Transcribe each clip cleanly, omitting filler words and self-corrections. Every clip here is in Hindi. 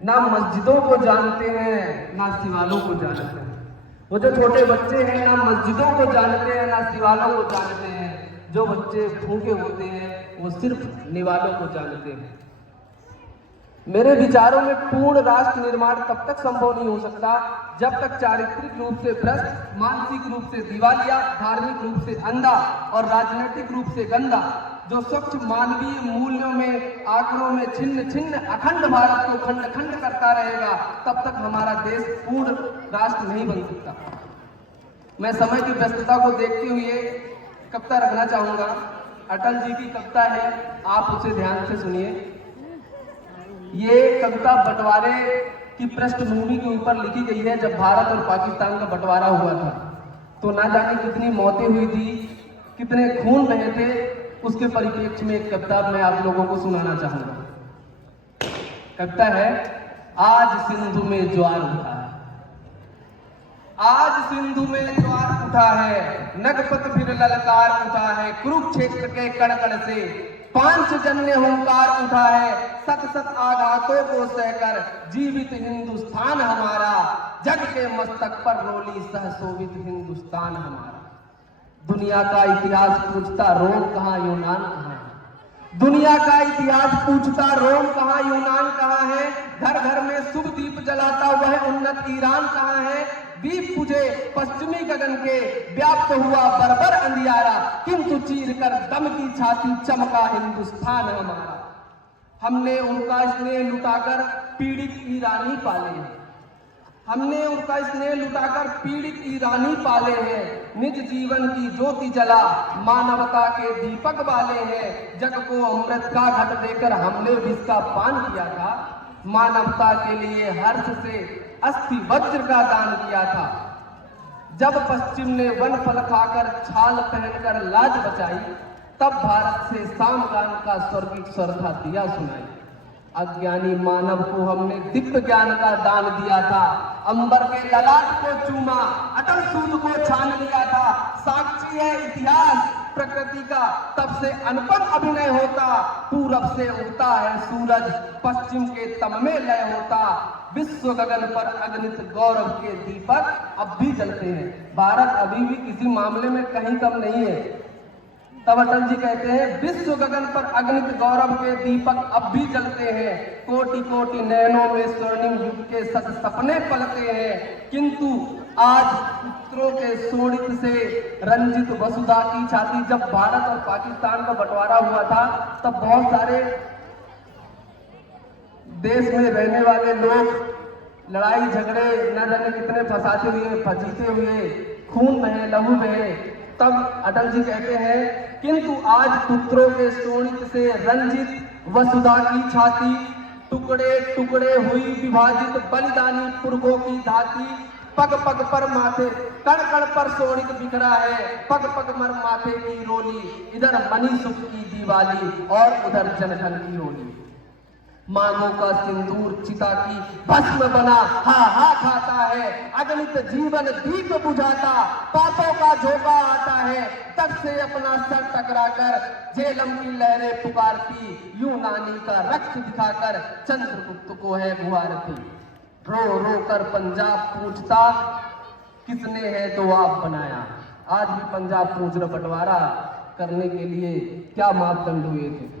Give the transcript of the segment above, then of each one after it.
ना मस्जिदों को जानते हैं ना सिवालों को जानते हैं। वो जो छोटे बच्चे हैं ना मस्जिदों को जानते हैं ना सिवालों को जानते हैं। जो बच्चे भूखे होते हैं वो सिर्फ निवालों को जानते हैं। मेरे विचारों में पूर्ण राष्ट्र निर्माण तब तक संभव नहीं हो सकता जब तक चारित्रिक रूप से भ्रष्ट, मानसिक रूप से दिवालिया, धार्मिक रूप से अंधा और राजनीतिक रूप से गंदा, जो स्वच्छ मानवीय मूल्यों में, आंकड़ों में छिन्न छिन्न अखंड भारत को खंड खंड करता रहेगा, तब तक हमारा देश पूर्ण राष्ट्र नहीं बन सकता। मैं समय की व्यस्तता को देखते हुए कविता रखना चाहूंगा। अटल जी की कविता है, आप उसे ध्यान से सुनिए। ये कविता बंटवारे की पृष्ठभूमि के ऊपर लिखी गई है। जब भारत और पाकिस्तान का बंटवारा हुआ था तो ना जाने कितनी मौतें हुई थी, कितने खून बहे थे। उसके परिप्रेक्ष्य में एक कविता मैं आप लोगों को सुनाना चाहूंगा। कविता है, आज सिंधु में ज्वार उठा है, आज सिंधु में ज्वार उठा है, नगपत फिर ललकार उठा है, कुरुक्षेत्र के कड़कड़ से पांचजन्य हुंकार उठा है, सत सत आघातों को सहकर जीवित हिंदुस्तान हमारा, जग के मस्तक पर रोली सहशोभित हिंदुस्तान हमारा। दुनिया का इतिहास पूछता रोम कहाँ यूनान कहाँ है, दुनिया का इतिहास पूछता रोम कहाँ यूनान कहाँ है, घर घर में शुभ दीप जलाता वह उन्नत ईरान कहाँ है। दीप बुझे पश्चिमी गगन के, व्याप्त हुआ बर्बर अंधियारा, किंतु चीर कर दम की छाती चमका हिंदुस्तान हमारा। हमने उनका स्नेह लुटाकर पीड़ित ईरानी पाले हैं, हमने उनका स्नेह लुटाकर पीड़ित ईरानी पाले हैं। निज जीवन की ज्योति जला मानवता के दीपक वाले हैं। जग को अमृत का घट देकर हमने विष का पान किया था, मानवता के लिए हर्ष से अस्थि वज्र का दान किया था। जब पश्चिम ने वन फल खाकर छाल पहनकर लाज बचाई, तब भारत से सामगान का स्वर्गीय स्वर था दिया सुनाई। अज्ञानी मानव को हमने दिव्य ज्ञान का दान दिया था, अंबर के ललाट को चूमा, अटल सूद को छान लिया था। साक्षी है इतिहास प्रकृति का, तब से अनुपम अभिनय होता, पूरब से उगता है सूरज, पश्चिम के तम में लय होता। विश्व गगन पर अगणित गौरव के दीपक अब भी जलते हैं। भारत अभी भी किसी मामले में कहीं कम नहीं है। तब अटल जी कहते हैं, विश्व गगन पर अगणित गौरव के दीपक अब भी जलते हैं, कोटि कोटि नयनों में स्वर्णिम युग के सत सपने पलते हैं। किंतु आज पुत्रों के शोणित से रंजित वसुधा की छाती। जब भारत और पाकिस्तान का बंटवारा हुआ था तब बहुत सारे देश में रहने वाले लोग लड़ाई झगड़े न जाने कितने फंसाते हुए, फजीते हुए, खून बहे, लहू बहे। तब अटल जी कहते हैं, किंतु आज पुत्रों के शोणित से रंजित वसुधा की छाती, टुकड़े टुकड़े हुई विभाजित बलिदानी पुरखों की धाती। पग पग पर माथे, कण कण पर शोणित बिखरा है, पग पग मर माथे की रोली, इधर मनी सुख की दिवाली और उधर जनधन की होली। मांगों का सिंदूर चिता की भस्म बना हा हा खाता है, अगणित जीवन दीप बुझाता, पापों का झोंका आता है। तब से अपना सर टकराकर झेलम की लहरें पुकारती, यूनानी का रक्त दिखाकर चंद्रगुप्त को है गुहारती। रो रो कर पंजाब पूछता, किसने है तो आप बनाया। आज भी पंजाब पूछ रहा, बंटवारा करने के लिए क्या मापदंड हुए थे।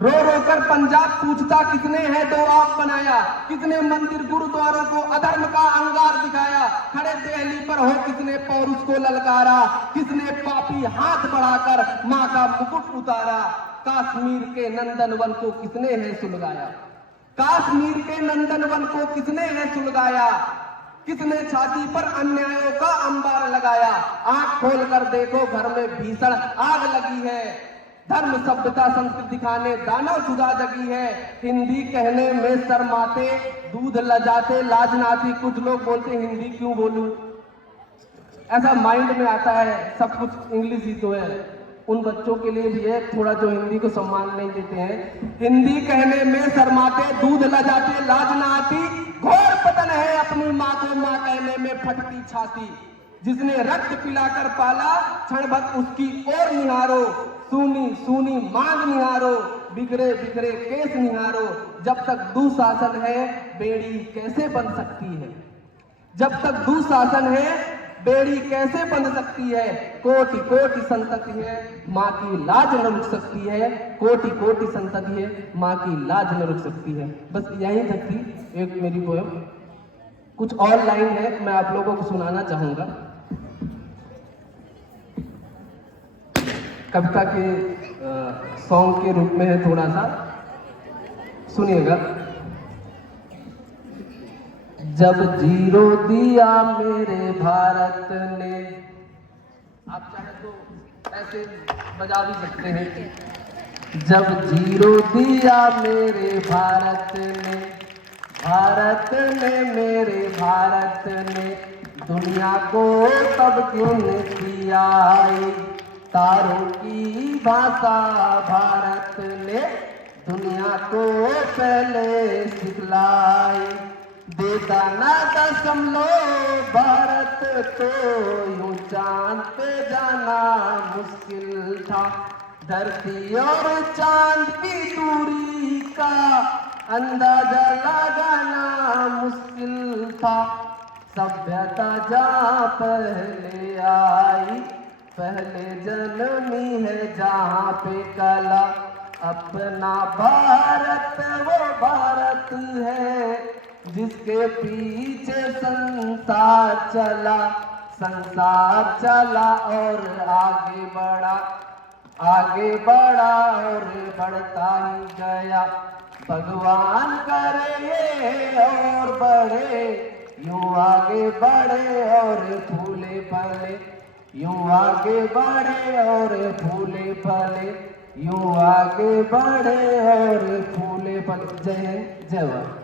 रो रो कर पंजाब पूछता, किसने है तो आप बनाया। किसने मंदिर गुरुद्वारों को अधर्म का अंगार दिखाया। खड़े दहली पर हो किसने पौरुष को ललकारा। किसने पापी हाथ बढ़ाकर माँ का मुकुट उतारा। कश्मीर के नंदनवन को किसने है सुलगाया। कश्मीर के नंदनवन को किसने है सुलगाया। किसने छाती पर अन्यायों का अंबार लगाया। आंख खोल कर देखो घर में भीषण आग लगी है। धर्म सभ्यता संस्कृति दिखाने दानव सुधा जगी है। हिंदी कहने में शर्माते, दूध लजाते लाज ना आती। कुछ लोग बोलते हिंदी क्यों बोलूं, ऐसा माइंड में आता है, सब कुछ इंग्लिश ही तो है। उन बच्चों के लिए भी है थोड़ा जो हिंदी को सम्मान नहीं देते हैं। हिंदी कहने में शर्माते, दूध लजाते लाज ना आती। घोर पतन है अपनी माँ को माँ कहने में फटती छाती। जिसने रक्त पिलाकर पाला, क्षण भर उसकी ओर निहारो, सूनी सूनी मांग निहारो, बिगड़े बिगड़े केस निहारो। जब तक दुशासन है बेड़ी कैसे बन सकती है, जब तक दुशासन है बेड़ी कैसे बन सकती है। कोटि कोटि संतति है माँ की लाज न रुक सकती है, कोटि कोटि संतति है माँ की लाज न रुक सकती है। बस यही तक थी एक मेरी पोएम। कुछ और लाइन है मैं आप लोगों को सुनाना चाहूंगा। कविता के सॉन्ग के रूप में है, थोड़ा सा सुनिएगा। जब जीरो दिया मेरे भारत ने, आप चाहे तो ऐसे बजा भी सकते हैं। जब जीरो दिया मेरे भारत ने, भारत ने मेरे भारत ने, दुनिया को तब क्यों ने सियाई। तारों की भाषा भारत ने दुनिया को पहले सिखलाई। बेदाना दशमलव भारत तो यूं चांद पे जाना मुश्किल था। धरती और चांद की दूरी का अंदाजा लगाना मुश्किल था। सभ्यता जहाँ पहले आई, पहले जन्मी है जहाँ पे कला। अपना भारत वो भारत है जिसके पीछे संसार चला, संसार चला और आगे बढ़ा, आगे बढ़ा और बढ़ता ही गया। भगवान करे ये और बढ़े, यूं आगे बढ़े और फूले फले, यूं आगे बढ़े और फूले फले, यूं आगे बढ़े और फूले फले। जय हिंद, जय भारत।